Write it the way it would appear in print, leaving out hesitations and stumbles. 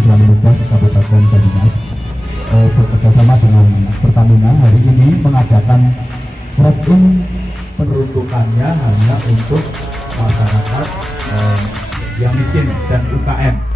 Islamic Migas Kabupaten Banyumas bekerjasama dengan Pertamina hari ini mengadakan tracking peruntukannya hanya untuk masyarakat yang miskin dan UKM.